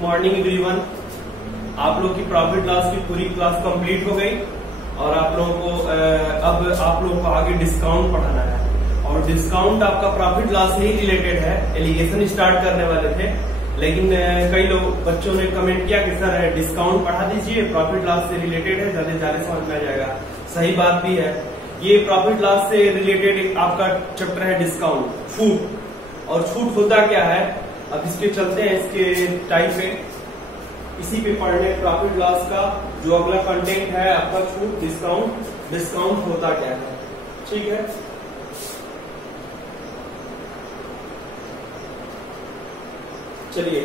Morning everyone. आप लोग की प्रॉफिट लॉस की पूरी क्लास कंप्लीट हो गई और आप लोगों को अब आप लोगों को आगे डिस्काउंट पढ़ाना है और डिस्काउंट आपका प्रॉफिट लॉस से ही रिलेटेड है। एलिगेशन स्टार्ट करने वाले थे लेकिन कई लोग बच्चों ने कमेंट किया कि सर डिस्काउंट पढ़ा दीजिए, प्रॉफिट लॉस से रिलेटेड है, जल्दी जल्दी समझ में आ जाएगा। सही बात भी है। ये प्रॉफिट लॉस से रिलेटेड आपका चैप्टर है डिस्काउंट, छूट। और छूट होता क्या है, अब इसके चलते हैं इसके टाइप पे, इसी पे पढ़ने प्रॉफिट लॉस का जो अगला कंटेंट है आपका छूट, डिस्काउंट। डिस्काउंट होता क्या है, ठीक है। चलिए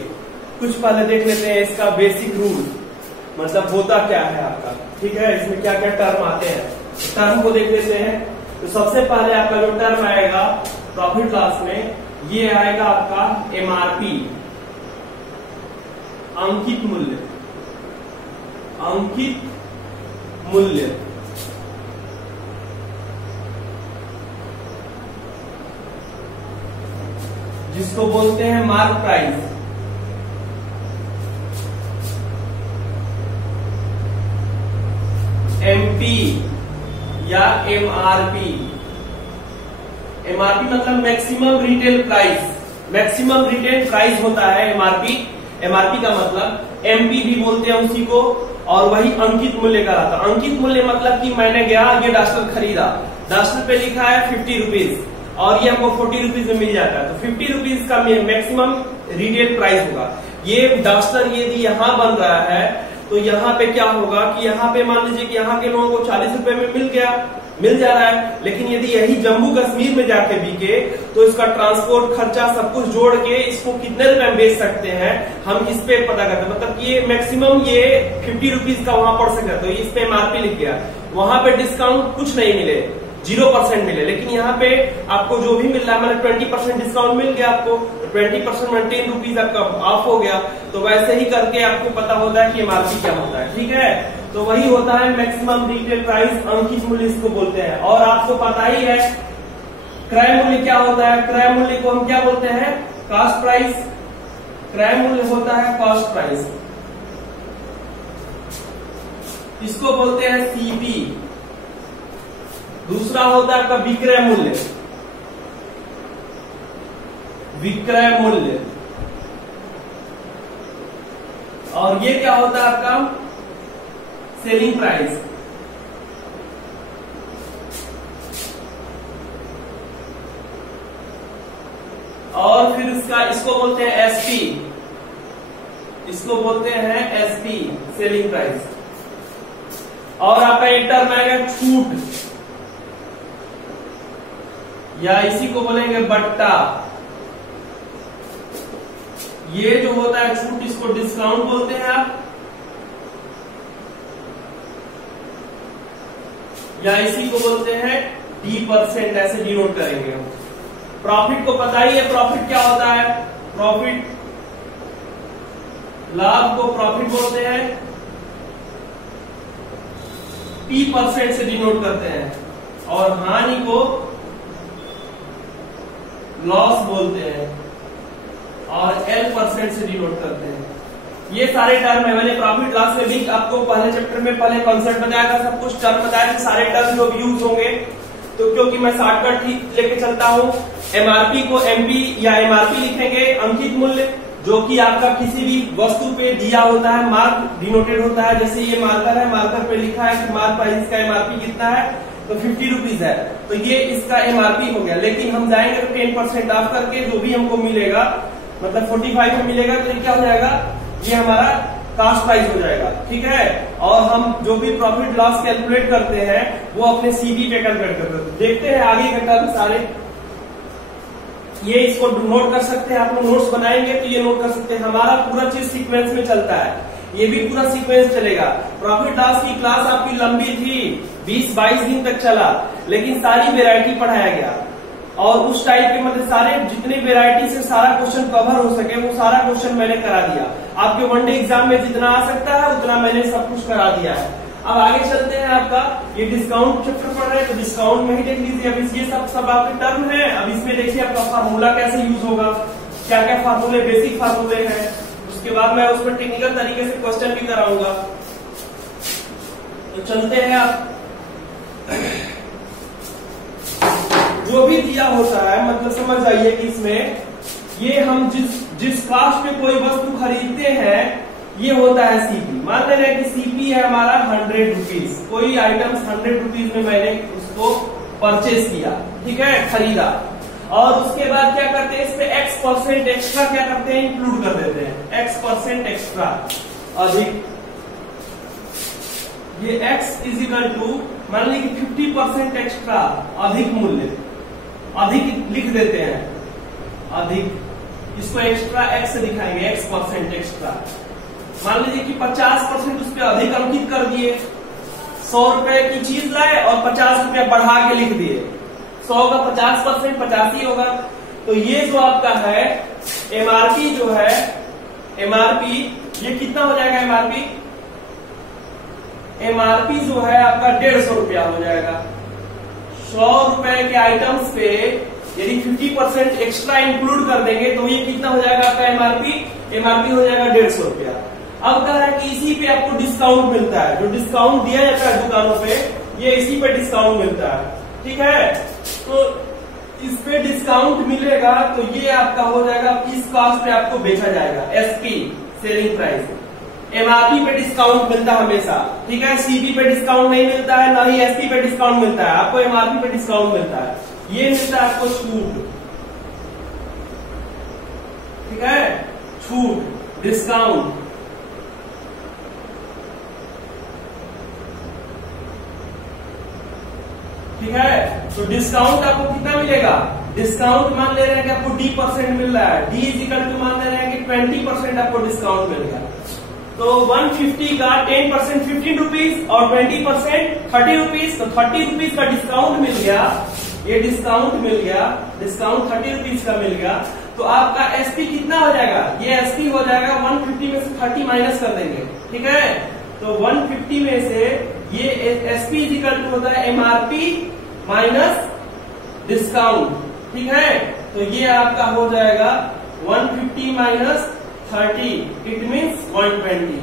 कुछ पहले देख लेते हैं इसका बेसिक रूल, मतलब होता क्या है आपका, ठीक है। इसमें क्या क्या टर्म आते हैं, टर्म को देख लेते हैं। तो सबसे पहले आपका जो टर्म आएगा प्रॉफिट लॉस में, ये आएगा आपका एमआरपी, अंकित मूल्य। अंकित मूल्य जिसको बोलते हैं मार्क प्राइस। एमपी या एमआरपी। एमआरपी मतलब maximum retail price. Maximum retail price होता है एमआरपी। एमआरपी का मतलब एमपी भी बोलते हैं उसी को, और वही अंकित मूल्य का रहता है। अंकित मूल्य मतलब कि मैंने गया ये डस्टर खरीदा, डस्टर पे लिखा है 50 रुपीज और ये हमको 40 रुपीज में मिल जाता है, तो 50 रुपीज का मैक्सिमम रिटेल प्राइस होगा। ये डस्टर यदि यहाँ बन रहा है तो यहाँ पे क्या होगा कि यहाँ पे मान लीजिए कि यहाँ के लोगों को 40 रुपए में मिल जा रहा है, लेकिन यदि यही जम्मू कश्मीर में जाके बिके तो इसका ट्रांसपोर्ट खर्चा सब कुछ जोड़ के इसको कितने रुपए में बेच सकते हैं, हम इस पे पता करते हैं। मतलब कि ये मैक्सिमम ये 50 रुपीज का वहां पड़ सकता है, तो इस पे एमआरपी लिख गया। वहां पे डिस्काउंट कुछ नहीं मिले, 0% मिले, लेकिन यहाँ पे आपको जो भी मिल रहा है, मतलब 20% डिस्काउंट मिल गया आपको, 20% में 10 रुपीज आपका ऑफ हो गया। तो वैसे ही करके आपको पता होता है कि एमआरपी क्या होता है, ठीक है। तो वही होता है मैक्सिमम रिटेल प्राइस, अंकित मूल्य इसको बोलते हैं। और आपको पता ही है क्रय मूल्य क्या होता है। क्रय मूल्य को हम क्या बोलते हैं, कॉस्ट प्राइस। क्रय मूल्य होता है कॉस्ट प्राइस, इसको बोलते हैं सीपी। दूसरा होता है आपका विक्रय मूल्य। विक्रय मूल्य। और ये क्या होता है आपका सेलिंग प्राइस। और फिर इसको बोलते हैं एसपी। इसको बोलते हैं एसपी, सेलिंग प्राइस। और आपका एक टर्म आएगा छूट, या इसी को बोलेंगे बट्टा। ये जो होता है छूट, इसको डिस्काउंट बोलते हैं आप, या इसी को बोलते हैं D%, ऐसे डिनोट करेंगे हम। प्रॉफिट को पता ही है, प्रॉफिट क्या होता है। प्रॉफिट, लाभ को प्रॉफिट बोलते हैं, P% से डिनोट करते हैं, और हानि को लॉस बोलते हैं और L% से डिनोट करते हैं। ये सारे टर्म है। मैंने प्रॉफिट लॉस में भी आपको पहले चैप्टर में पहले कॉन्सेप्ट बताया था, सब कुछ टर्म बताया था, सारे टर्म जो यूज होंगे। तो क्योंकि मैं शॉर्टकट ही लेके चलता हूँ, एमआरपी को एमपी या एमआरपी लिखेंगे, अंकित मूल्य, जो कि आपका किसी भी वस्तु पे दिया होता है, मार्क डिनोटेड होता है। जैसे ये मार्कर है, मार्कर पे लिखा है कि मार्क प्राइस का एमआरपी कितना है, तो 50 रुपीज है, तो ये इसका एमआरपी हो गया। लेकिन हम जाएंगे तो 10% ऑफ करके जो भी हमको मिलेगा, मतलब 45 में मिलेगा, तो ये क्या हो जाएगा, ये हमारा कॉस्ट प्राइस हो जाएगा, ठीक है। और हम जो भी प्रॉफिट लॉस कैलकुलेट करते हैं वो अपने सीबी पे कैलकुलेट करते हैं। देखते हैं आगे के टर्म सारे, ये इसको नोट कर सकते हैं। आप लोग नोट्स बनाएंगे तो ये नोट कर सकते हैं। हमारा पूरा चीज सीक्वेंस में चलता है, ये भी पूरा सीक्वेंस चलेगा। प्रॉफिट लॉस की क्लास आपकी लंबी थी, 20-22 दिन तक चला, लेकिन सारी वेराइटी पढ़ाया गया और उस टाइप के मतलब सारे जितने वेराइटी से सारा क्वेश्चन कवर हो सके वो सारा क्वेश्चन मैंने करा दिया। आपके वनडे एग्जाम में जितना आ सकता है उतना मैंने सब कुछ करा दिया है। अब आगे चलते हैं, आपका ये डिस्काउंट चैप्टर पढ़ रहे हैं तो डिस्काउंट में ही देख लीजिए। अब ये सब आपके टर्म है। अब इसमें देखिए आपका फार्मूला कैसे यूज होगा, क्या क्या फार्मूले, बेसिक फार्मूले हैं, उसके बाद मैं उस पर टेक्निकल तरीके से क्वेश्चन भी कराऊंगा। तो चलते हैं आप, जो भी दिया होता है मतलब समझ जाइए कि इसमें ये हम जिस कास्ट पे कोई वस्तु खरीदते हैं ये होता है सीपी। मान ले रहे हैं कि सीपी है हमारा 100 रुपीज, कोई आइटम 100 रुपीज में मैंने उसको परचेज किया, ठीक है, खरीदा, और उसके बाद क्या करते हैं इस पे X% एक्स्ट्रा क्या करते हैं, इंक्लूड कर देते हैं। X% एक्स्ट्रा अधिक, ये X इज इक्वल टू मान लीजिए 50% एक्स्ट्रा अधिक मूल्य, अधिक लिख देते हैं, अधिक, इसको एक्स्ट्रा X से दिखाएंगे, X% एक्स्ट्रा। मान लीजिए कि 50% उस पर अधिक अंकित कर दिए, 100 रुपए की चीज लाए और 50 रुपया बढ़ा के लिख दिए, 100 का 50% 50 ही होगा। तो ये जो आपका है एमआरपी जो है, एमआरपी ये कितना हो जाएगा, एमआरपी जो है आपका 150 रुपया हो जाएगा। 100 रुपए के आइटम्स पे यदि 50% एक्स्ट्रा इंक्लूड कर देंगे तो ये कितना हो जाएगा आपका एमआरपी हो जाएगा 150 रुपया। अब कह रहा है कि इसी पे आपको डिस्काउंट मिलता है, जो डिस्काउंट दिया जाता है दुकानों पे ये इसी पे डिस्काउंट मिलता है, ठीक है। तो इस पे डिस्काउंट मिलेगा तो ये आपका हो जाएगा, इस कास्ट पे आपको बेचा जाएगा, एसपी सेलिंग प्राइस। एमआरपी पे डिस्काउंट मिलता है हमेशा, ठीक है, सीपी पे डिस्काउंट नहीं मिलता है, ना ही एसपी पे डिस्काउंट मिलता है, आपको एमआरपी पे डिस्काउंट मिलता है। ये मिलता है आपको छूट, ठीक है, छूट, डिस्काउंट, ठीक है। तो डिस्काउंट आपको कितना मिलेगा, डिस्काउंट मान ले रहे हैं कि आपको D% मिल रहा है, D इज इक्वल टू मान ले रहे हैं कि 20% आपको डिस्काउंट मिलेगा। तो 150 का 10% 15 रुपीज और 20% 30 रुपीज, तो 30 रुपीज का डिस्काउंट मिल गया, ये डिस्काउंट मिल गया, डिस्काउंट 30 रुपीज का मिल गया। तो आपका एसपी कितना हो जाएगा, ये एसपी हो जाएगा 150 में से 30 माइनस कर देंगे, ठीक है। तो 150 में से ये एसपी इज इक्वल टू होता है एमआरपी माइनस डिस्काउंट, ठीक है। तो ये आपका हो जाएगा 150 माइनस 30, इट मीन्स 120।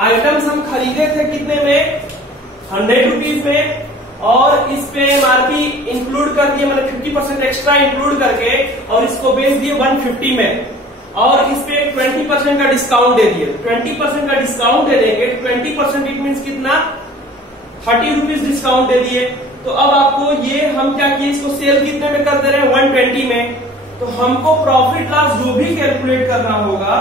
आइटम्स हम खरीदे थे कितने में, 100 रुपीज में, और इस पे एमआरपी इंक्लूड कर दिए, मतलब 50% एक्स्ट्रा इंक्लूड करके, और इसको बेच दिए 150 में, और इस पे 20% का डिस्काउंट दे दिए। 20% का डिस्काउंट दे देंगे, 20% इट मीन्स कितना, 30 रुपीज डिस्काउंट दे दिए। तो अब आपको ये हम क्या किए, इसको सेल कितने में कर दे रहे हैं, 120 में। तो हमको प्रॉफिट लॉस जो भी कैलकुलेट करना होगा,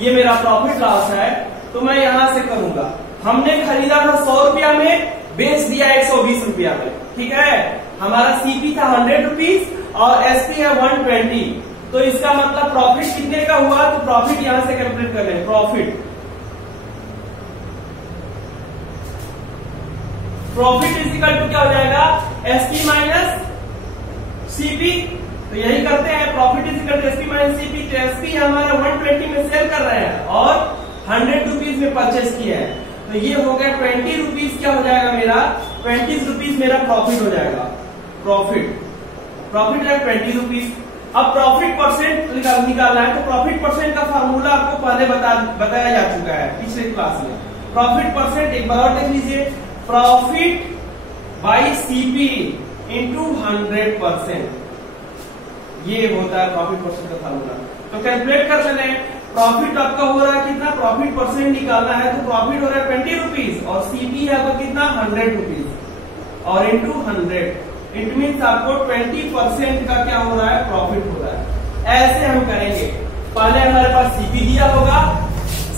ये मेरा प्रॉफिट लॉस है, तो मैं यहां से करूंगा। हमने खरीदा था 100 रुपया में, बेच दिया 120 रुपया में, ठीक है। हमारा सीपी था 100 रुपीज और एसपी है 120, तो इसका मतलब प्रॉफिट कितने का हुआ, तो प्रॉफिट यहां से कैलकुलेट कर लें। प्रॉफिट इज इक्वल टू क्या हो जाएगा, एसपी माइनस सीपी। तो यही करते हैं, profit is equal to SP minus CP. तो एसपी हमारा 120 में सेल कर रहे हैं और 100 रुपीज में परचेज किया है, तो ये हो गया 20 रुपीज क्या हो जाएगा मेरा, 20 रुपीज मेरा प्रॉफिट हो जाएगा। प्रॉफिट है 20 रुपीज। अब प्रॉफिट परसेंट निकालना है, तो प्रॉफिट परसेंट का फार्मूला आपको पहले बताया जा चुका है पिछले क्लास में। प्रॉफिट परसेंट एक बार और देख लीजिए, प्रॉफिट बाई सीपी इंटू 100%, ये होता है प्रॉफिट परसेंट का फार्मूला। तो कैलकुलेट कर लेते हैं, प्रॉफिट आपका हो रहा है कितना, प्रॉफिट परसेंट निकालना है, तो प्रॉफिट हो रहा है 20 रुपीज और सीपी है आपका कितना, 100 रुपीज और इंटू 100, इट मीन्स आपको 20% का क्या हो रहा है, प्रॉफिट हो रहा है। ऐसे हम करेंगे, पहले हमारे पास सीपी दिया होगा,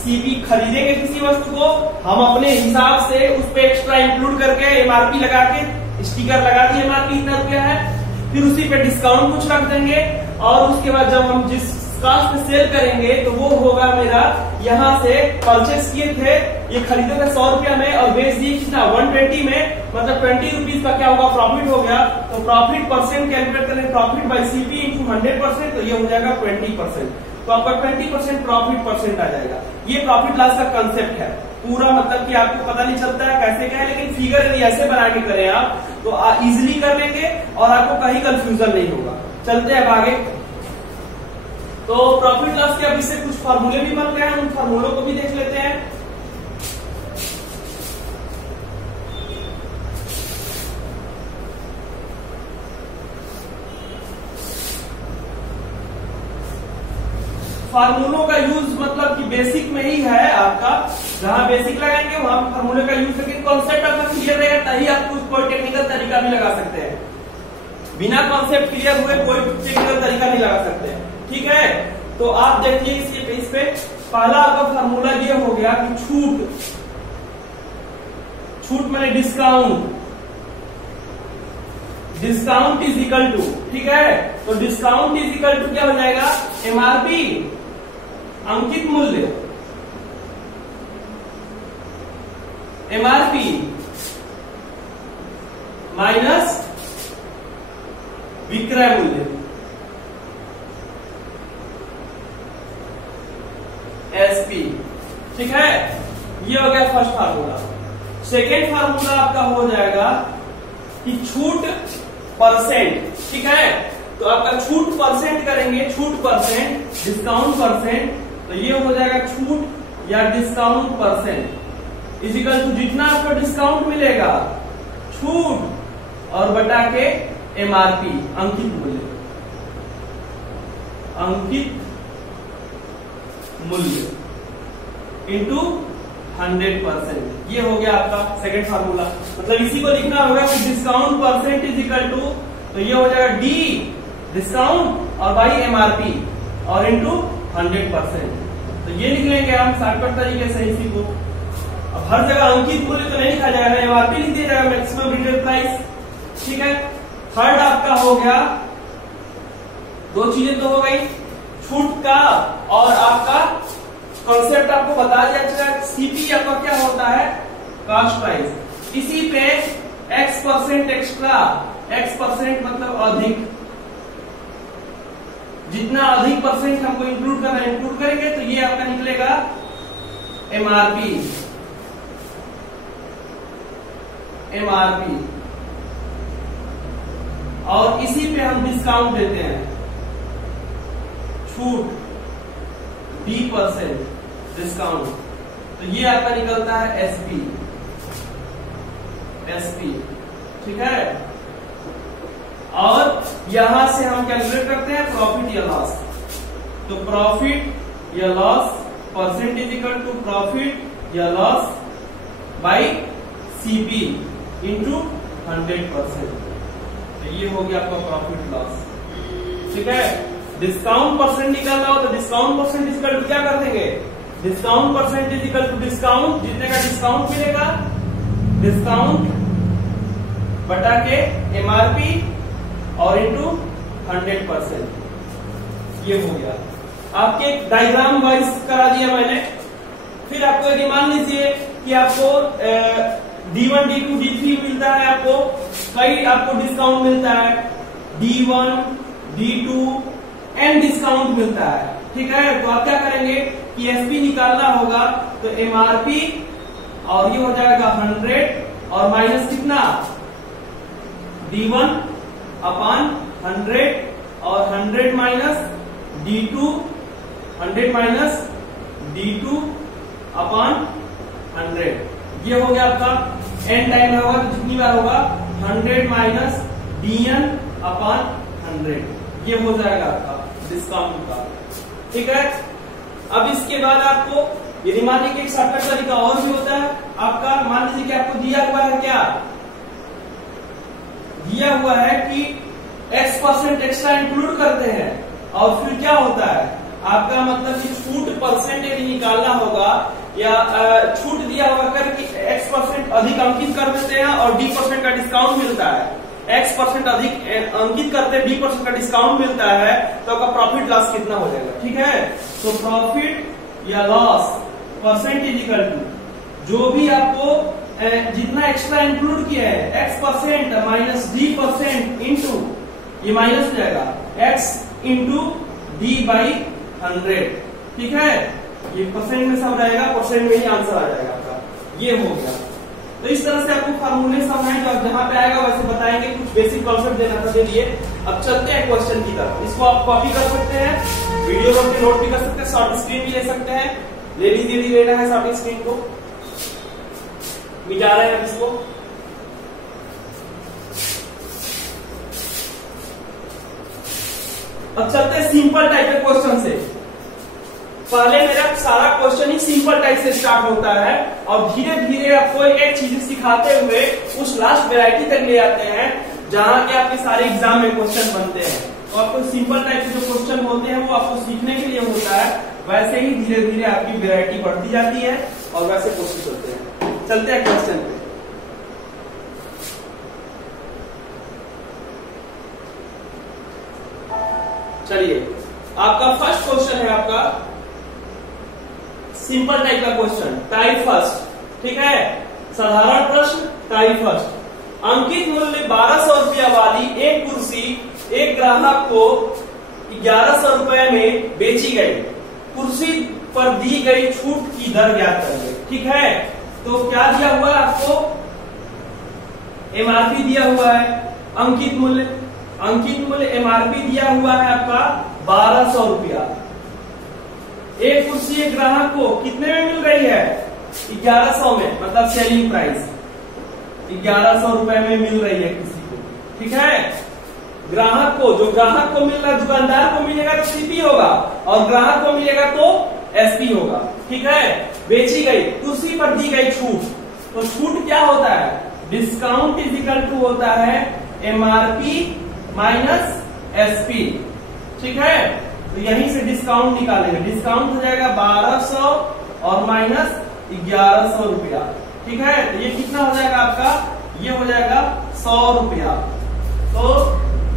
सीपी खरीदेंगे किसी वस्तु को, हम अपने हिसाब से उस पर एक्स्ट्रा इंक्लूड करके एमआरपी लगा के स्टिकर लगा दिए, एमआरपी इतना रुपया है, फिर उसी पे डिस्काउंट कुछ रख देंगे, और उसके बाद जब हम जिस कास्ट में सेल करेंगे तो वो होगा मेरा, यहाँ से परचेस किए थे, ये खरीदे थे 100 रुपया में और बेच दिए कितना, 120 में, मतलब 20 रुपीज का क्या होगा, प्रॉफिट हो गया। तो प्रॉफिट परसेंट कैलकुलेट करें, प्रॉफिट बाई सीपी इंटू 100%, तो ये हो जाएगा 20%। तो आपका 20% प्रॉफिट परसेंट आ जाएगा। ये प्रॉफिट लॉस का कंसेप्ट है पूरा, मतलब कि आपको पता नहीं चलता है कैसे क्या है, लेकिन फिगर यदि ऐसे बना के करें आप तो इजिली कर लेंगे और आपको कहीं कंफ्यूजन नहीं होगा। चलते हैं आगे। तो प्रॉफिट लॉस के अब इससे कुछ फार्मूले भी बन गए हैं, उन फार्मूलों को भी देख लेते हैं। फार्मूलों का यूज मतलब कि बेसिक में ही है आपका, जहां बेसिक लगाएंगे वहां फार्मूले का यूज, लेकिन कॉन्सेप्ट आपका क्लियर रहेगा तभी आप कुछ कोई टेक्निकल तरीका भी लगा सकते हैं। बिना कॉन्सेप्ट क्लियर हुए कोई टेक्निकल तरीका नहीं लगा सकते, ठीक है। तो आप देखिए इस पे पहला आपका फार्मूला ये हो गया कि छूट माने discount, discount is equal to, ठीक है। तो डिस्काउंट इज इक्वल टू क्या हो जाएगा, एमआरपी अंकित मूल्य, एमआरपी माइनस विक्रय मूल्य, एसपी, ठीक है। ये हो गया फर्स्ट फार्मूला। सेकेंड फार्मूला आपका हो जाएगा कि छूट परसेंट, ठीक है। तो आपका छूट परसेंट करेंगे, छूट परसेंट, डिस्काउंट परसेंट, तो ये हो जाएगा छूट या discount percent is equal to जितना आपको डिस्काउंट मिलेगा छूट और बटा के एमआरपी अंकित मूल्य, अंकित मूल्य इंटू 100%। ये हो गया आपका सेकंड फार्मूला। मतलब इसी को लिखना होगा कि discount percent is equal to, तो ये हो जाएगा डी डिस्काउंट और बाई एमआरपी और इंटू 100%। तो ये लिख लेंगे हम शॉर्टकट तरीके से इसी को। अब हर जगह अंकित मूल्य तो नहीं लिखा जाएगा, एमआरपी लिख दिया जाएगा, मैक्सिमम रिटेल प्राइस, ठीक है। थर्ड आपका हो गया, दो चीजें तो हो गई, छूट का और आपका कॉन्सेप्ट आपको बता दिया जाएगा। सीपी आपका क्या होता है, कॉस्ट प्राइस। इसी पे x% एक्स्ट्रा, x% मतलब अधिक, जितना अधिक परसेंट हमको इंक्लूड करना है इंक्लूड करेंगे, तो ये आपका निकलेगा एमआरपी, एमआरपी। और इसी पे हम डिस्काउंट देते हैं, छूट D% डिस्काउंट, तो ये आपका निकलता है एसपी, एसपी, ठीक है। और यहां से हम कैलकुलेट करते हैं प्रॉफिट या लॉस। तो प्रॉफिट या loss percent is equal to profit या लॉस बाई सीपी इंटू 100%। तो ये हो गया आपका प्रॉफिट लॉस, ठीक है। डिस्काउंट परसेंट निकालना हो तो discount percent is equal to क्या कर देंगे, discount percent is equal to discount, जितने का डिस्काउंट मिलेगा डिस्काउंट बटा के एमआरपी और इंटू 100%। ये हो गया। आपके एक डायग्राम वाइज करा दिया मैंने। फिर आपको यदि मान लीजिए कि आपको D1, D2, D3 मिलता है, आपको कई आपको डिस्काउंट मिलता है, D1, D2 एंड डिस्काउंट मिलता है, ठीक है। तो आप क्या करेंगे कि एसपी निकालना होगा, तो एमआरपी और ये हो जाएगा 100 और माइनस कितना D1 अपॉन 100 और 100 minus D2, 100 minus D2 upon 100। ये हो गया आपका एन टाइम में होगा तो कितनी बार होगा 100 माइनस DN अपॉन 100। ये हो जाएगा आपका डिस्काउंट का, ठीक है। अब इसके बाद आपको यदि मान लीजिए एक शॉर्टकट तरीका और भी होता है आपका, मान लीजिए कि आपको दिया हुआ है, क्या दिया हुआ है कि x% एक्स्ट्रा इंक्लूड करते हैं और फिर क्या होता है आपका, मतलब कि छूट परसेंट यदि निकालना होगा या छूट दिया होगा कर कि x% अधिक अंकित कर देते हैं और D% का डिस्काउंट मिलता है, x% अधिक अंकित करते हैं, D% का डिस्काउंट मिलता है, तो आपका प्रॉफिट लॉस कितना हो जाएगा, ठीक है। तो प्रॉफिट या loss percent is equal to जो भी आपको जितना एक्स्ट्रा इंक्लूड किया है x% माइनस D% इंटू, ये माइनस हो जाएगा x इंटू D बाई 100, ठीक है। ये परसेंट में सब रहेगा, परसेंट में ही आंसर आ जाएगा आपका। ये हो गया। तो इस तरह से आपको फार्मूले सब है, जो जहां पे आएगा वैसे बताएंगे, कुछ बेसिक कॉन्सेप्ट देना था दे दिए। अब चलते हैं क्वेश्चन की तरफ। इसको आप कॉपी कर सकते हैं, वीडियो रोक के नोट भी कर सकते हैं, शॉर्ट स्क्रीन भी ले सकते हैं। ले लीजिए, यदि लेना है शॉर्ट स्क्रीन को, मिटा रहे हैं इसको। अब चलते हैं सिंपल टाइप के क्वेश्चन से। पहले मेरा सारा क्वेश्चन ही सिंपल टाइप से स्टार्ट होता है और धीरे धीरे आपको एक चीज सिखाते हुए उस लास्ट वैरायटी तक ले आते हैं जहां के आपके सारे एग्जाम में क्वेश्चन बनते हैं। तो आपको सिंपल टाइप के जो क्वेश्चन होते हैं वो आपको सीखने के लिए होता है, वैसे ही धीरे धीरे आपकी वैरायटी बढ़ती जाती है और वैसे क्वेश्चन होते हैं। चलते हैं क्वेश्चन पे। चलिए, आपका फर्स्ट क्वेश्चन है आपका सिंपल टाइप का क्वेश्चन, टाइप फर्स्ट। ठीक है, साधारण प्रश्न टाइप फर्स्ट। अंकित मूल्य 1200 रुपया वाली एक कुर्सी एक ग्राहक को 1100 रुपए में बेची गई। कुर्सी पर दी गई छूट की दर ज्ञात करिए। ठीक है, तो क्या दिया हुआ है आपको? एमआरपी दिया हुआ है, अंकित मूल्य एमआरपी दिया हुआ है आपका 1200 रुपया। एक कुर्सी एक ग्राहक को कितने में मिल रही है? 1100 में, मतलब सेलिंग प्राइस 1100 रुपए में मिल रही है किसी को। ठीक है, ग्राहक को, जो ग्राहक को मिल रहा है, दुकानदार को मिलेगा तो सीपी होगा और ग्राहक को मिलेगा तो एसपी होगा। ठीक है, बेची गई, कुर्सी पर दी गई छूट। तो छूट क्या होता है? डिस्काउंट इज इक्वल टू होता है एमआरपी माइनस एसपी। ठीक है, तो यहीं से डिस्काउंट निकालेंगे। डिस्काउंट हो जाएगा 1200 और माइनस 1100 रुपया। ठीक है, तो ये कितना हो जाएगा आपका? ये हो जाएगा 100 रुपया। तो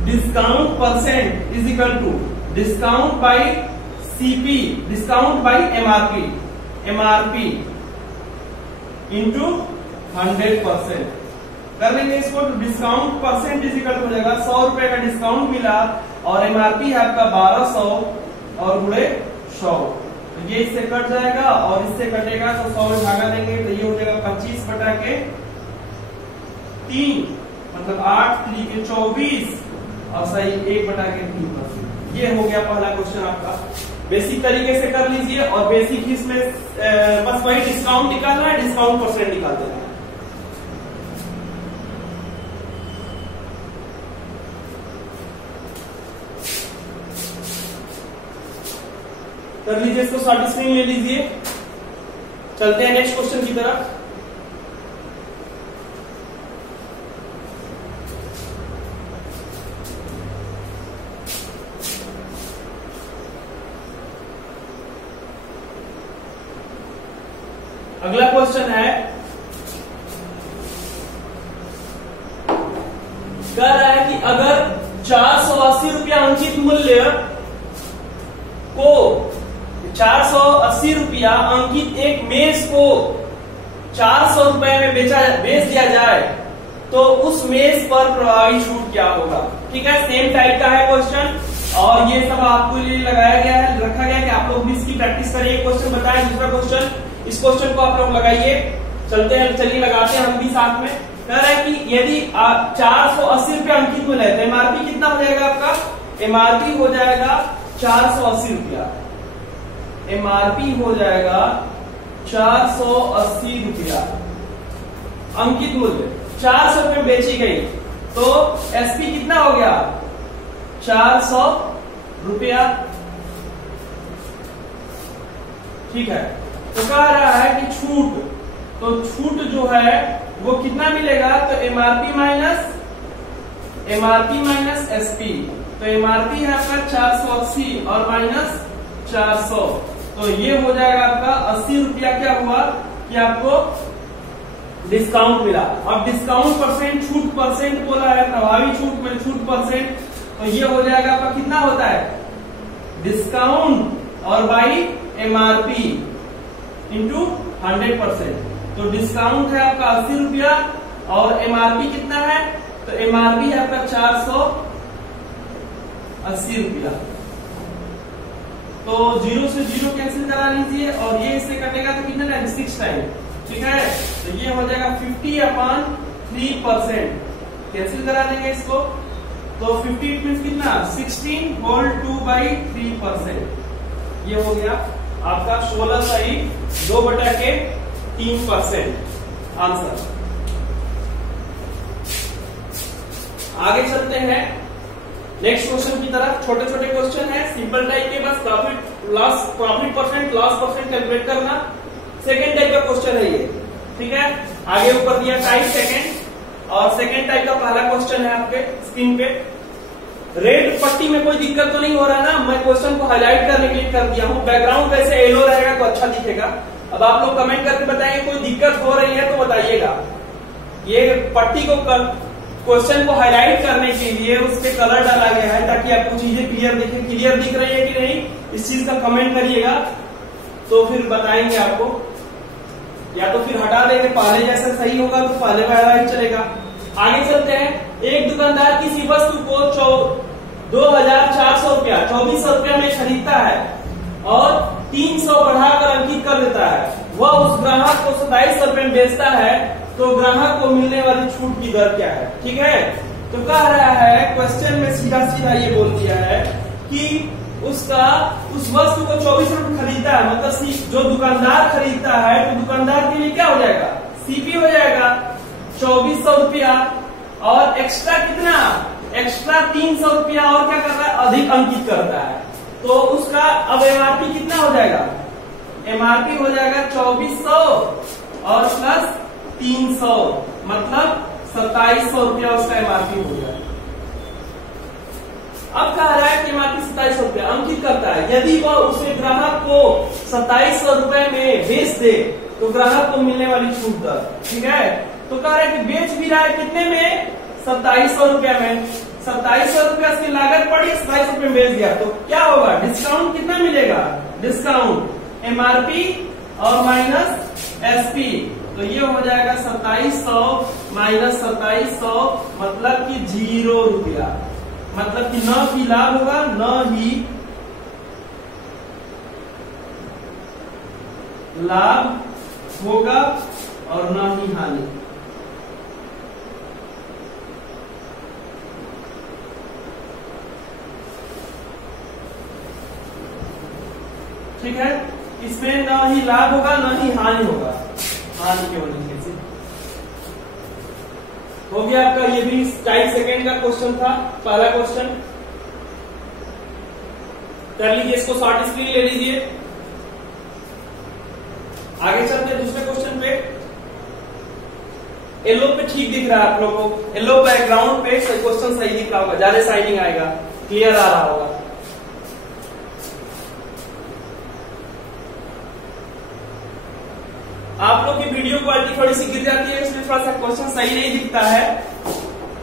discount percent is equal to discount by CP, discount by MRP into 100%। कर लेंगे इसको, तो डिस्काउंट परसेंट इज इक्वल हो जाएगा 100 रुपए का डिस्काउंट मिला और एमआरपी है आपका 1200 और गुणे 100। तो ये इससे कट जाएगा और इससे कटेगा तो 100 में भागा देंगे तो ये हो जाएगा 25 बटा के 3, मतलब 8 3 के 24 और सही 1 बटा के 3%। ये हो गया पहला क्वेश्चन आपका। बेसिक तरीके से कर लीजिए और बेसिक इसमें बस वही डिस्काउंट निकालना है, डिस्काउंट परसेंट निकाल देना है। कर लीजिए इसको, शॉर्ट स्क्रीन ले लीजिए। चलते हैं नेक्स्ट क्वेश्चन की तरफ। अगला क्वेश्चन है, कह रहा है कि अगर 480 रुपया अंकित मूल्य को 480 रुपया अंकित एक मेज को 400 रुपए में बेच दिया जाए तो उस मेज पर प्रभावी छूट क्या होगा? ठीक है, सेम टाइप का है क्वेश्चन और ये सब आपको लिए लगाया गया है, रखा गया है कि आप लोग भी इसकी प्रैक्टिस करिए। क्वेश्चन बताएं, दूसरा क्वेश्चन, इस क्वेश्चन को आप लोग लगाइए। चलते हैं, चलिए लगाते हैं हम भी साथ में। कह रहा है कि यदि 480 रुपया अंकित मूल्य है तो एमआरपी कितना हो जाएगा आपका? एमआरपी हो जाएगा 480 रुपया। एमआरपी हो जाएगा 480 रुपया। अंकित मूल्य 400 रुपये बेची गई तो एसपी कितना हो गया? 400 रुपया। ठीक है, तो कह रहा है कि छूट, तो छूट जो है वो कितना मिलेगा? तो एमआरपी माइनस एसपी। तो एमआरपी है आपका 480 और माइनस 400, तो ये हो जाएगा आपका 80 रुपया। क्या हुआ कि आपको डिस्काउंट मिला। अब डिस्काउंट परसेंट, छूट परसेंट बोला है, प्रभावी छूट में छूट परसेंट, तो ये हो जाएगा आपका कितना होता है? डिस्काउंट और बाई एमआरपी इंटू 100%। तो डिस्काउंट है आपका 80 रुपया और एमआरपी कितना है? तो एमआरपी है आपका 480 रुपया। तो 0 से 0 कैंसिल करा लीजिए और ये इससे कटेगा तो कितना टाइम? 6 टाइम। ठीक है, तो ये हो जाएगा 50/3%। कैंसिल करा देंगे इसको तो 50 मीन्स कितना 16 होल 2/3%। ये हो गया आपका 16 सही 2/3% आंसर। आगे चलते हैं नेक्स्ट क्वेश्चन की तरफ। छोटे छोटे क्वेश्चन है, सिंपल टाइप के, बस profit percent loss percent calculate करना। सेकेंड टाइप का क्वेश्चन है ये, ठीक है। आगे ऊपर दिया टाइप सेकेंड, और सेकेंड टाइप का पहला क्वेश्चन है आपके स्क्रीन पे। रेड पट्टी में कोई दिक्कत तो नहीं हो रहा ना, मैं क्वेश्चन को हाईलाइट करने के लिए कर दिया हूं। बैकग्राउंड वैसे येलो रहेगा तो अच्छा दिखेगा। अब आप लोग कमेंट करके बताएंगे कोई दिक्कत हो रही है तो बताइएगा। ये पट्टी को क्वेश्चन को हाईलाइट करने के लिए उस पे कलर डाला गया है ताकि आपको चीजें क्लियर दिखे। क्लियर दिख रही है कि नहीं इस चीज का कमेंट करिएगा, तो फिर बताएंगे आपको। या तो फिर हटा देंगे, पहले जैसा सही होगा तो पहले वाला ही चलेगा। आगे चलते हैं। एक दुकानदार किसी वस्तु को 2400 रुपया 2400 रुपया में खरीदता है और 300 बढ़ाकर अंकित कर देता है। वह उस ग्राहक को 2700 रुपये में बेचता है, तो ग्राहक को मिलने वाली छूट की दर क्या है? ठीक है, तो कह रहा है क्वेश्चन में सीधा सीधा ये बोल दिया है कि उस वस्तु को 2400 रुपये खरीदता है, मतलब जो दुकानदार खरीदता है तो दुकानदार के लिए क्या हो जाएगा? सीपी हो जाएगा 2400 रुपया, और एक्स्ट्रा कितना? एक्स्ट्रा 300 रुपया और क्या कर रहा है? अधिक अंकित करता है, तो उसका अब एमआरपी कितना हो जाएगा? एमआरपी हो जाएगा 2400 और प्लस 300, मतलब 2700 रुपया उसका एमआरपी हो जाएगा। अब कह रहा है कि एमआरपी 2700 रुपया अंकित करता है। यदि वह उसे ग्राहक को 2700 रुपए में बेच दे तो ग्राहक को मिलने वाली छूट दर, ठीक है। तो कह रहा है कि बेच भी रहा है कितने में? 2700 रुपया में। 2700 रुपया की लागत पड़ी, 2700 रुपये में बेच दिया, तो क्या होगा? डिस्काउंट कितना मिलेगा? डिस्काउंट एमआरपी और माइनस एसपी, तो ये हो जाएगा 2700 माइनस 2700, मतलब कि 0 रुपया। मतलब कि न ही लाभ होगा न ही लाभ होगा और न ही हानि। ठीक है, इसमें न ही लाभ होगा न ही हानि होगा। हानि के वजह से हो गया आपका। ये भी टाइप सेकेंड का क्वेश्चन था, पहला क्वेश्चन कर लीजिए, इसको शॉर्ट स्क्रीन ले लीजिए। आगे चलते हैं दूसरे क्वेश्चन पे। येलो पे ठीक दिख रहा है आप लोगों को, येलो बैकग्राउंड पे क्वेश्चन सही दिख रहा होगा, ज्यादा शाइनिंग आएगा, क्लियर आ रहा होगा। आप लोग की वीडियो क्वालिटी थोड़ी सी गिर जाती है, इसमें थोड़ा सा क्वेश्चन सही नहीं दिखता है,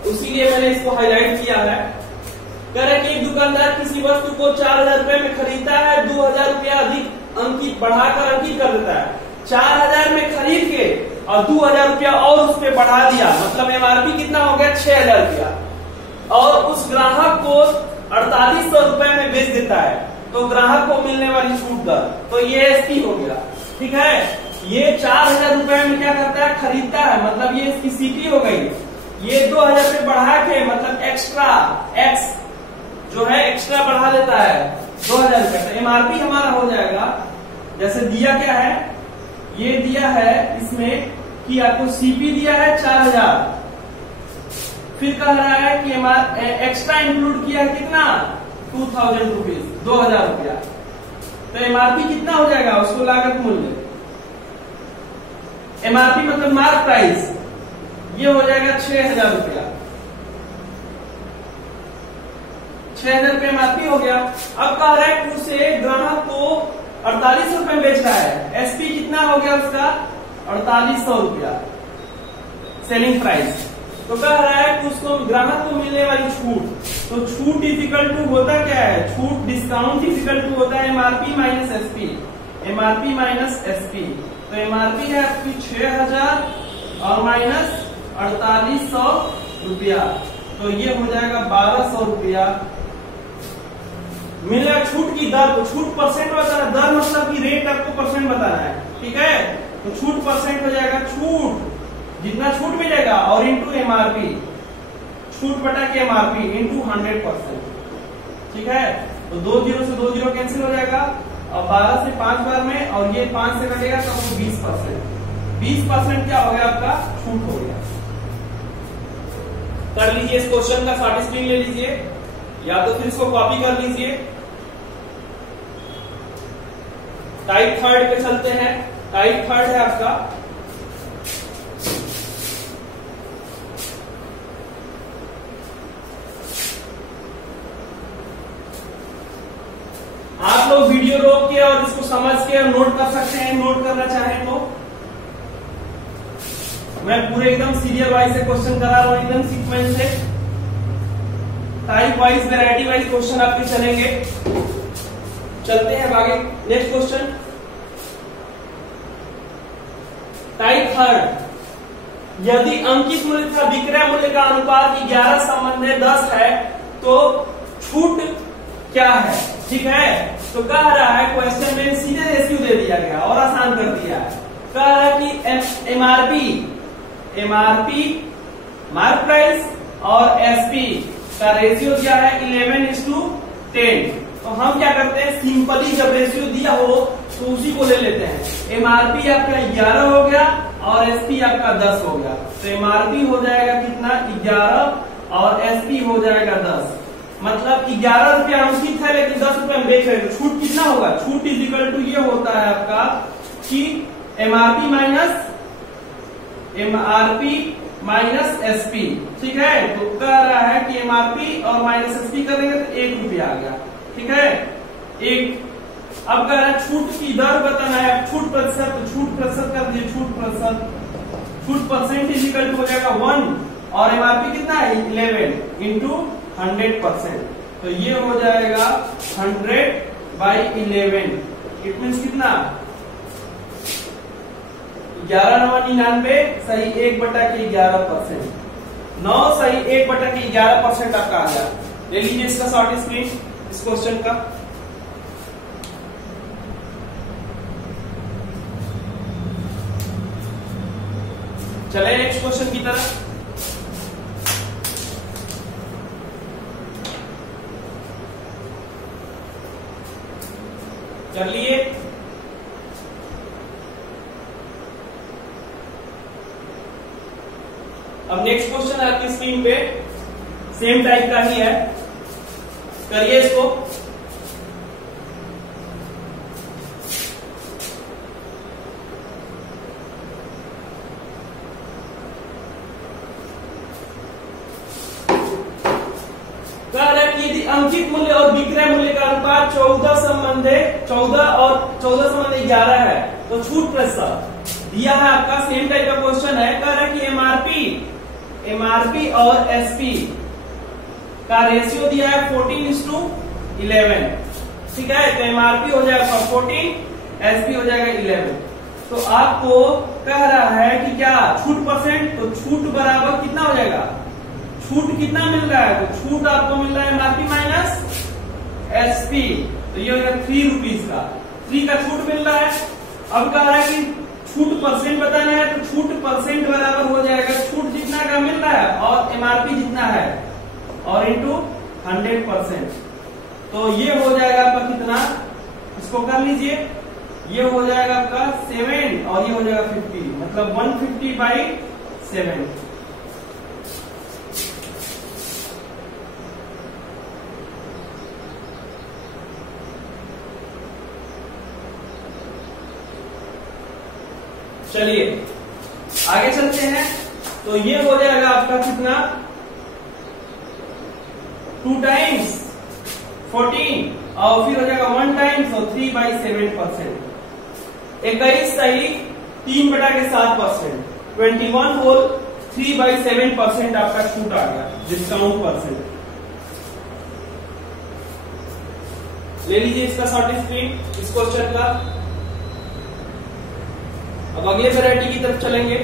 उसीलिए मैंने इसको हाईलाइट किया है। कह रहा है कि एक दुकानदार किसी वस्तु को 4000 रुपए में खरीदता है, 2000 रुपया अधिक अंकित बढ़ाकर अंकित कर देता है। 4000 में खरीद के और 2000 रुपया और उस पर बढ़ा दिया, मतलब एमआरपी कितना हो गया? 6000 रुपया, और उस ग्राहक को 4800 रुपए में बेच देता है, तो ग्राहक को मिलने वाली छूट दर, तो ये एसपी हो गया। ठीक है, ये 4000 रुपए में क्या करता है? खरीदता है, मतलब ये इसकी सीपी हो गई। ये 2000 रुपये बढ़ा के, मतलब एक्स्ट्रा एक्स जो है एक्स्ट्रा बढ़ा देता है 2000 रुपए, तो एमआरपी हमारा हो जाएगा, जैसे दिया क्या है, ये दिया है इसमें कि आपको सीपी दिया है 4000, फिर कह रहा है कि एक्स्ट्रा इंक्लूड किया है कितना? 2000 रुपीज, 2000 रुपया, तो एमआरपी कितना हो जाएगा? उसको लागत मूल्य, एमआरपी मतलब मार्क प्राइस, ये हो जाएगा 6000 रुपया। 6000 रुपये एमआरपी हो गया। अब कह रहा है कि उसे ग्राहक को 4800 रुपये में बेच रहा है, एसपी कितना हो गया उसका? 4800 रुपया सेलिंग प्राइस। तो कह रहा है कि उसको ग्राहक को मिलने वाली छूट, तो छूट इक्वल टू होता क्या है? छूट डिस्काउंट इक्वल टू होता है MRP minus SP, MRP minus SP. तो एमआरपी है आपकी 6000 और माइनस 4800 रुपया, तो ये हो जाएगा 1200 रुपया। मिलेगा छूट की दर, तो छूट परसेंट बताना, दर मतलब कि रेट आपको परसेंट बताना है, ठीक है। तो छूट परसेंट हो जाएगा, छूट जितना छूट मिलेगा और इंटू एमआरपी, छूट बटा के एमआरपी इंटू 100%। ठीक है, तो 2 0 से 2 0 कैंसिल हो जाएगा, और 12 से 5 बार में, और ये 5 से कटेगा तो 20%। 20% क्या हो गया आपका, छूट हो गया। कर लीजिए इस क्वेश्चन का शॉर्ट स्क्रीन ले लीजिए, या तो फिर इसको कॉपी कर लीजिए। टाइप थर्ड पे चलते हैं। टाइप थर्ड है आपका आप लोग वीडियो रोक के और इसको समझ के और नोट कर सकते हैं, नोट करना चाहें तो। मैं पूरे एकदम सीरियल वाइज से क्वेश्चन करा रहा हूं, एकदम सीक्वेंस से, type wise variety wise question आपके चलेंगे। चलते हैं आगे, नेक्स्ट क्वेश्चन। टाइप थर्ड, यदि अंकित मूल्य तथा विक्रय मूल्य का अनुपात 11 संबंध 10 है तो छूट क्या है। ठीक है, तो कह रहा है क्वेश्चन में सीधे रेशियो दे दिया गया और आसान कर दिया है। कह रहा है कि एमआरपी मार्क प्राइस और एसपी का रेशियो दिया है 11:10। तो हम क्या करते हैं, सिंपली जब रेशियो दिया हो तो उसी को ले लेते हैं। एमआरपी आपका 11 हो गया और एसपी आपका 10 हो गया, तो एमआरपी हो जाएगा कितना, 11, और एसपी हो जाएगा 10। मतलब 11 रुपया अंकित है लेकिन 10 रुपया हम बेच रहे हैं, छूट कितना होगा, छूट इज इक्वल टू ये होता है आपका कि एमआरपी माइनस एसपी। ठीक है, तो कह रहा है कि एमआरपी और माइनस एसपी करेंगे तो 1 रुपया आ गया। ठीक है, 1। अब कह रहा है छूट की दर बताना है, छूट प्रतिशत, तो छूट प्रतिशत कर दिए, छूट परसेंट इज इक्वल टू हो जाएगा 1, और एमआरपी कितना है 11 इंटू 100%, तो ये हो जाएगा 100/11। इट मीन्स कितना, 11×9 सही 1/11%, 9 सही 1/11% आपका आ गया। ले लीजिए इसका शॉर्ट स्क्रीन इस क्वेश्चन का। चले नेक्स्ट क्वेश्चन की तरफ। कर लिए, अब नेक्स्ट क्वेश्चन है आपकी स्क्रीन पे, सेम टाइप का ही है, करिए इसको। कह रहा है कि यदि अंकित मूल्य और विक्रय मूल्य का अनुपात 14 संबंध 11 है तो छूट प्रतिशत दिया है आपका। सेम टाइप का क्वेश्चन है, कह रहा है कि एमआरपी और एसपी का रेशियो दिया है 14:11। ठीक है, तो एमआरपी हो जाएगा 14, एसपी हो जाएगा 11। तो आपको कह रहा है कि क्या छूट परसेंट, तो छूट बराबर कितना हो जाएगा, छूट कितना मिल रहा है, तो छूट आपको मिल रहा है एमआरपी माइनस एसपी, तो ये हो जाएगा 3 रुपीज का, 3 का छूट मिल रहा है। अब कह रहा है कि छूट परसेंट बताना है, तो छूट परसेंट बराबर हो जाएगा छूट जितना का मिल रहा है और एमआरपी जितना है, और इंटू 100%, तो ये हो जाएगा आपका कितना, इसको कर लीजिए, ये हो जाएगा आपका 7 और ये हो जाएगा 50, मतलब 150/7। चलिए आगे चलते हैं, तो ये हो जाएगा आपका कितना, 2 टाइम्स 14 और फिर हो जाएगा 1 टाइम्स, तो 3/7%। 21 सही 3/7%, 21 होल 3/7% आपका छूट आ गया, डिस्काउंट परसेंट। ले लीजिए इसका शॉर्ट स्क्रीन इस क्वेश्चन का। अब अगले वैरायटी की तरफ चलेंगे।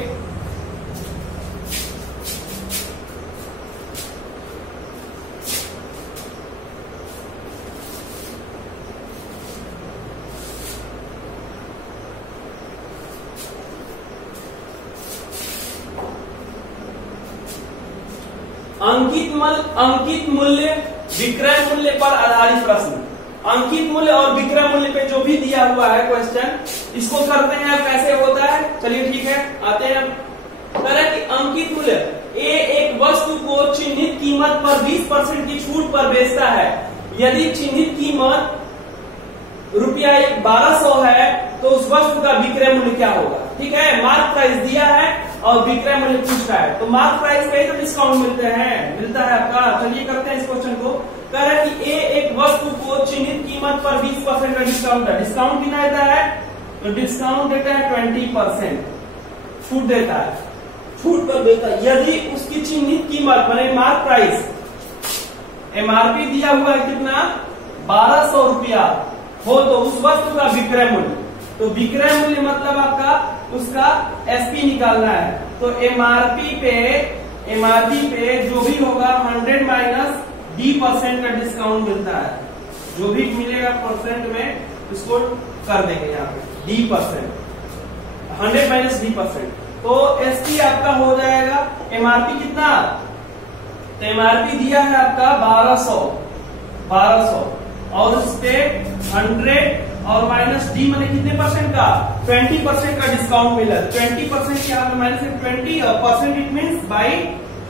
अंकित मूल्य विक्रय मूल्य पर आधारित प्रश्न। अंकित मूल्य और विक्रय मूल्य पे जो भी दिया हुआ है क्वेश्चन, इसको करते हैं अब कैसे होता है। चलिए ठीक है, आते हैं। तरह की अंकित मूल्य, ए एक वस्तु को चिन्हित कीमत पर 20% की छूट पर बेचता है। यदि चिन्हित कीमत रुपया 1200 है तो उस वस्तु का विक्रय मूल्य क्या होगा। ठीक है, मार्क प्राइस दिया है और विक्रय मूल्य पूछ रहा है, तो मार्क प्राइस पे ही तो डिस्काउंट मिलता है आपका। चलिए करते हैं इस क्वेश्चन को। कह रहा है कि ए एक वस्तु को चिन्हित कीमत पर 20% का डिस्काउंट है। डिस्काउंट कितना देता है, तो डिस्काउंट देता है 20%, छूट देता है, छूट पर देता है। यदि उसकी चिन्हित कीमत माने मार्क प्राइस, एमआरपी दिया हुआ है कितना, 1200 रुपया हो तो उस वस्तु का विक्रय मूल्य, तो विक्रय मूल्य मतलब आपका उसका एसपी निकालना है। तो एमआरपी पे जो भी होगा 100 माइनस D% का डिस्काउंट मिलता है। जो भी मिलेगा परसेंट में इसको कर देंगे यहाँ पे D%, 100 माइनस D%। तो एसपी आपका हो जाएगा एमआरपी कितना, तो एमआरपी दिया है आपका 1200 और उस पे 100 और माइनस डी मैंने कितने परसेंट का, 20% का डिस्काउंट मिला। 20% यहाँ पे माइनस 20 और परसेंट इट मीन्स बाई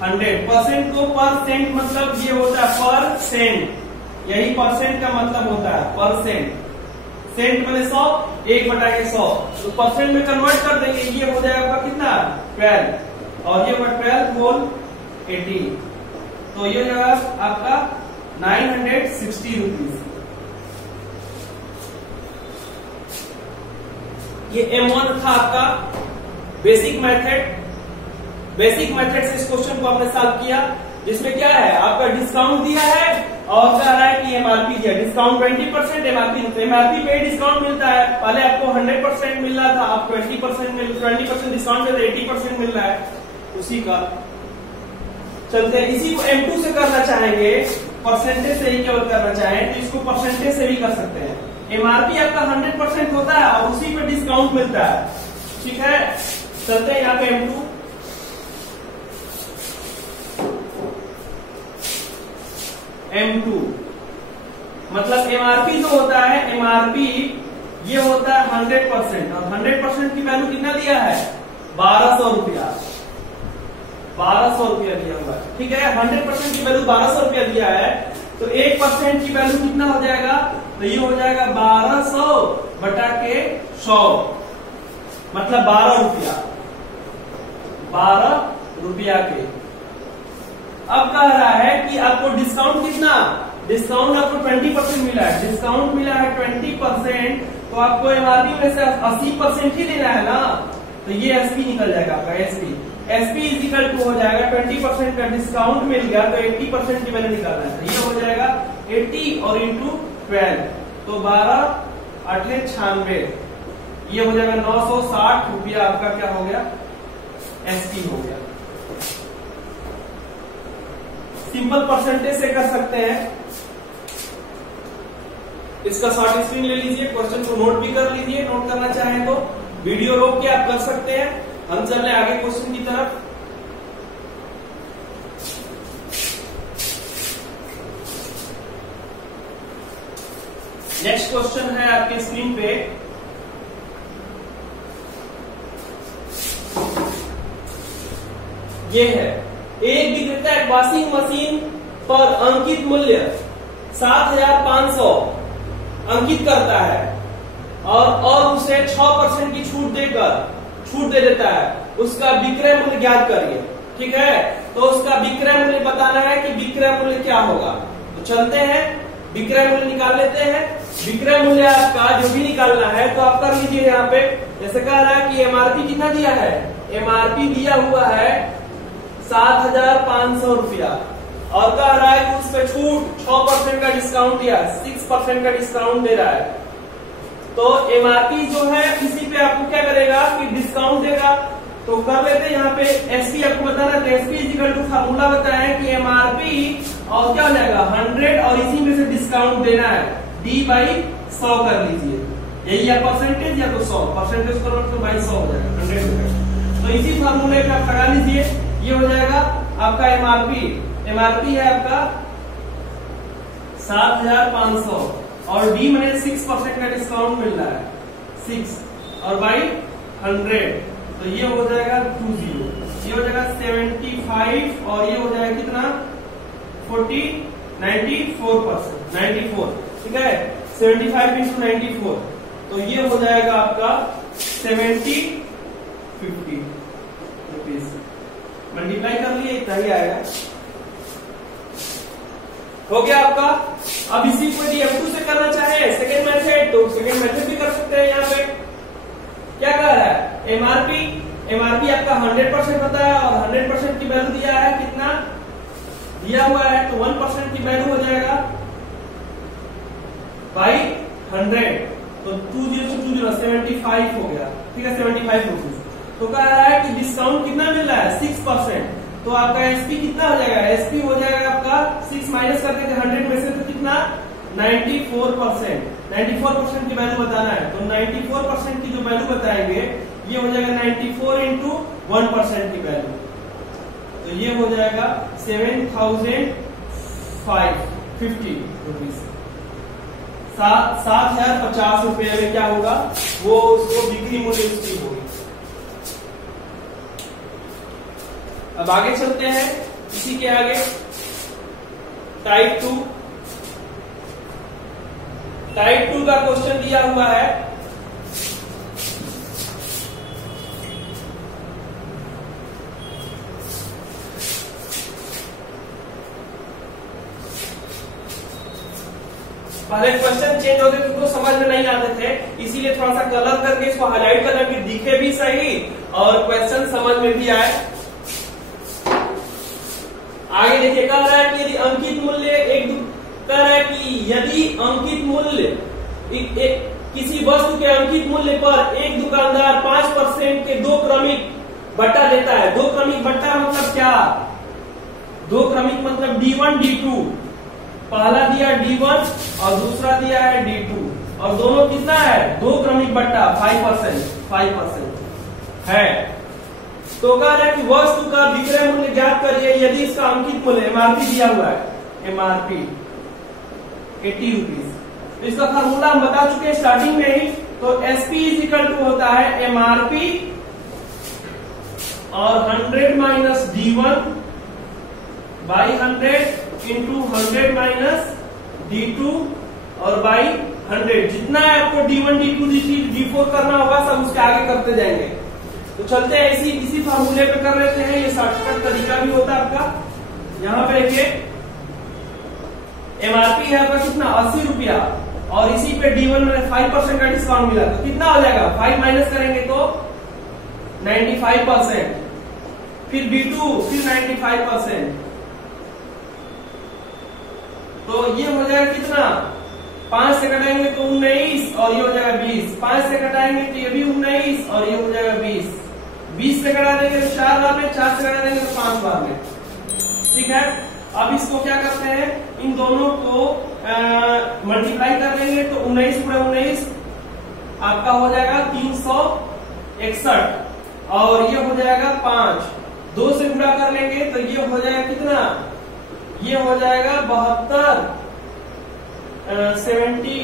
100%। को परसेंट मतलब ये होता है परसेंट, यही परसेंट का मतलब होता है परसेंट। सेंट मैंने 100, 1/100, तो परसेंट में कन्वर्ट कर देंगे। ये हो जाएगा कितना 12 और ये 12 होल 80, तो ये हो जाएगा आपका 960 रुपीज। ये M1 था आपका बेसिक मेथड से इस क्वेश्चन को हमने सॉल्व किया, जिसमें क्या है आपका डिस्काउंट दिया है और कह रहा है कि एमआरपी दिया। डिस्काउंट 20%, एमआरपी पे डिस्काउंट मिलता है। पहले आपको 100% मिल रहा था, अब 20% डिस्काउंट में 80% मिल रहा है उसी का। चलते हैं, इसी को M2 से करना चाहेंगे, परसेंटेज से ही केवल करना चाहें तो इसको परसेंटेज से भी कर सकते हैं। एमआरपी आपका 100% होता है और उसी पे डिस्काउंट मिलता है। ठीक है, चलते हैं यहाँ पे M2 मतलब एमआरपी जो होता है, एमआरपी ये होता है 100% और 100% की वैल्यू कितना दिया है, 1200 रुपया। 1200 रुपया दिया हुआ है। ठीक है, 100% की वैल्यू 1200 रुपया दिया है, तो 1% की वैल्यू कितना हो जाएगा, तो ये हो जाएगा 1200 बटा के 100 मतलब 12 रुपया, 12 रुपया के। अब कह रहा है कि आपको डिस्काउंट कितना, डिस्काउंट आपको 20% मिला है, डिस्काउंट मिला है 20%, तो आपको एमआरपी में से 80% ही देना है ना, तो ये एसपी निकल जाएगा आपका। एसपी इज इक्वल टू हो जाएगा 20% का डिस्काउंट मिल गया तो 80% की वैल्यू निकालना है, तो ये हो जाएगा 80 और इंटू 12, तो 12 8 96, ये हो जाएगा 960 रुपया आपका क्या हो गया, एसपी हो गया। सिंपल परसेंटेज से कर सकते हैं। इसका शॉर्ट स्क्रीन ले लीजिए, क्वेश्चन को नोट भी कर लीजिए, नोट करना चाहें तो वीडियो रोक के आप कर सकते हैं। हम चल रहे आगे क्वेश्चन की तरफ। नेक्स्ट क्वेश्चन है आपके स्क्रीन पे, ये है एक विक्रेता एक वॉशिंग मशीन पर अंकित मूल्य 7500 अंकित करता है और उसे 6% की छूट दे देता है। उसका विक्रय मूल्य ज्ञात करिए। ठीक है, तो उसका विक्रय मूल्य बताना है कि विक्रय मूल्य क्या होगा। तो चलते हैं, विक्रय मूल्य निकाल लेते हैं। विक्रय मूल्य आपका जो भी निकालना है तो आप कर लीजिए। यहाँ पे जैसे कह रहा है कि एमआरपी कितना दिया है, एमआरपी दिया हुआ है 7500 रुपया और कह रहा है कि उस पर छूट 6% का डिस्काउंट दिया, 6% का डिस्काउंट दे रहा है। तो एमआरपी जो है इसी पे आपको क्या करेगा कि डिस्काउंट देगा। तो कर लेते हैं यहाँ पे एसपी आपको बताना, तो एसपी इक्वल टू फार्मूला बताया कि एमआरपी और क्या हो जाएगा 100 और इसी में से डिस्काउंट देना है, D/100 कर लीजिए। यही है परसेंटेज या तो 100% करो तो बाई 100 हो जाएगा 100 रुपए। तो इसी फार्मूले पे आप लगा लीजिए, ये हो जाएगा आपका एमआरपी एमआरपी है आपका 7,500 और डी मैंने 6% का डिस्काउंट मिल रहा है 6 और बाई 100 तो ये हो जाएगा 20, ये हो जाएगा 75 और ये हो जाएगा कितना 94%, 94 ठीक है 75 इंटू 94 तो ये हो जाएगा आपका 50 रुपीज मल्टीप्लाई कर लिए इतना ही आएगा। हो गया आपका। अब इसी को यदि F2 से करना चाहे सेकेंड मेथड तो सेकेंड मेथड भी कर सकते हैं। यहाँ पे क्या कर रहा है एमआरपी आपका 100% होता है और 100% की वैल्यू दिया है कितना दिया हुआ है तो 1% की वैल्यू हो जाएगा बाई 100 तो 75 हो गया ठीक है 75 रुपीज। तो कह रहा है कि डिस्काउंट कितना मिल रहा है 6% तो आपका एसपी कितना हो जाएगा एसपी हो जाएगा आपका 6 माइनस करके 100 में से तो कितना 94% की वैल्यू बताना है तो 94% की जो वैल्यू बताएंगे ये हो जाएगा 94 इंटू 1% की वैल्यू तो ये हो जाएगा 7,550 रुपीज 7,050 रुपए में क्या होगा वो उसको बिक्री मूल्य उसकी होगी। अब आगे चलते हैं इसी के आगे टाइप 2 का क्वेश्चन दिया हुआ है। पहले क्वेश्चन चेंज होते थे तो समझ में नहीं आते थे इसीलिए थोड़ा सा कलर करके इसको हाईलाइट करना कि दिखे भी सही और क्वेश्चन समझ में भी आए। आगे देखिए कह रहा है कि यदि अंकित मूल्य कह रहा है कि यदि अंकित मूल्य किसी वस्तु के अंकित मूल्य पर एक दुकानदार 5% के 2 क्रमिक बट्टा देता है। 2 क्रमिक बट्टा मतलब क्या 2 क्रमिक मतलब D1 D2 पहला दिया D1 और दूसरा दिया है D2 और दोनों कितना है 2 क्रमिक बट्टा 5% है। तो कह रहा है कि वस्तु का विक्रय मूल्य ज्ञात करिए यदि इसका अंकित मूल्य एमआरपी दिया हुआ है एमआरपी 80 रुपीज। तो इसका फार्मूला हम बता चुके हैं स्टार्टिंग में ही तो एसपी इज इक्वल टू होता है एमआरपी और 100 minus D1 by 100 into 100 minus D2 और बाई 100 जितना है आपको D1 D2 D4 करना होगा सब उसके आगे करते जाएंगे। तो चलते हैं इसी फार्मूले पे कर लेते हैं। ये शॉर्टकट तरीका भी होता है आपका। यहाँ पे देखिए एमआरपी है आपका कितना 80 रुपया और इसी पे D1 में 5% का डिस्काउंट मिला तो कितना हो जाएगा 5 माइनस करेंगे तो 95% फिर D2 फिर 95% तो ये हो जाएगा कितना 5 से घटाएंगे तो 19 और ये हो जाएगा 20 5 से घटाएंगे तो ये भी 19 और ये हो जाएगा 20 से घटा देंगे तो 4 बार में 4 से घटा देंगे तो 5 बार में ठीक है। अब इसको क्या करते हैं इन दोनों को मल्टीप्लाई कर लेंगे तो 19 गुणा 19 आपका हो जाएगा 361 और ये हो जाएगा 5 2 से गुणा कर लेंगे तो ये हो जाएगा कितना ये हो जाएगा 72 70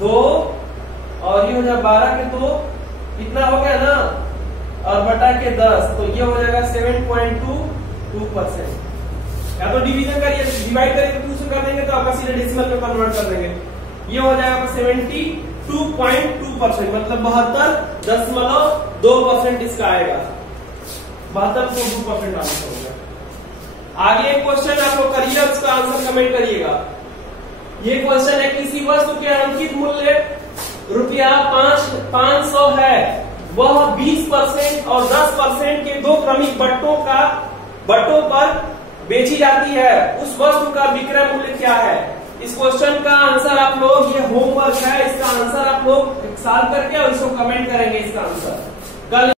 2 और ये हो जाएगा 12 के 2 इतना हो गया ना और बटा के 10 तो ये हो जाएगा 7.22%। या तो डिवीजन करिए डिवाइड करिए तो 2 से कर देंगे तो आपका सीधे डेसिमल में कन्वर्ट कर देंगे। ये हो जाएगा 72.2% मतलब 72.2% इसका आएगा 72.2% आंसर होगा। आगे एक क्वेश्चन आप लोग करिए उसका आंसर कमेंट करिएगा। ये क्वेश्चन है किसी वस्तु के अंकित मूल्य रुपया 500 है वह 20% और 10% के 2 क्रमिक बट्टों पर बेची जाती है उस वस्तु का विक्रय मूल्य क्या है। इस क्वेश्चन का आंसर आप लोग ये होमवर्क है इसका आंसर आप लोग सॉल्व करके और इसको कमेंट करेंगे इसका आंसर कल